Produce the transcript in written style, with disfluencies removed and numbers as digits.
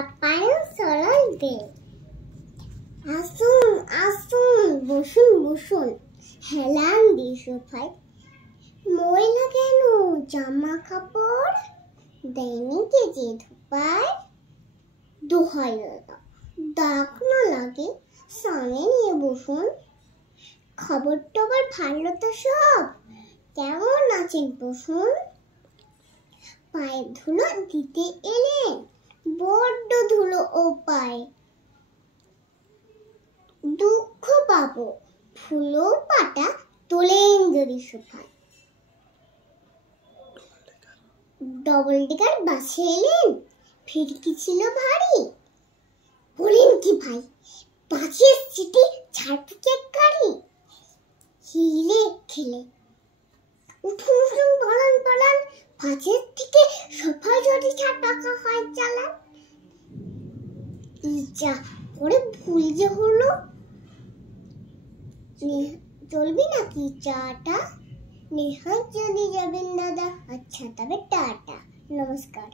আপ্যায়ন সরল দে। আসুন আসুন বসুন বসুন, হেলান দি সোফায়। ময়লা কেন জামা কাপড়, দেয়নি কে যে ধোপায়। দোহাই দাদা, দাগ না লাগে, সামনে নিয়ে বসুন। খবর টবর ভালো তো সব, কেমন আছেন বসুন। পায়ে ধুলো দিতে এলেন, বড্ড ধুলো ও পায়। দুঃখ পাবো, ফুলো পাতা তোলেন যদি সোফায়। ডবল ডেকার বাসে এলেন, খিড়কি ছিল ভারী। বলেন কি ভাই, বাসের সিটে ছাড়পুকে গাড়ি। হিলে খেলে উঠুন উঠুন পালান পালান, বাসের থেকে সোফায় যদি 4 টাকা হয় চালান। ইচ্ছা করে ভুল যে হলো, চলবি নাকি চাটা। নেহাত যদি যাবেন দাদা, আচ্ছা তবে টাটা, নমস্কার।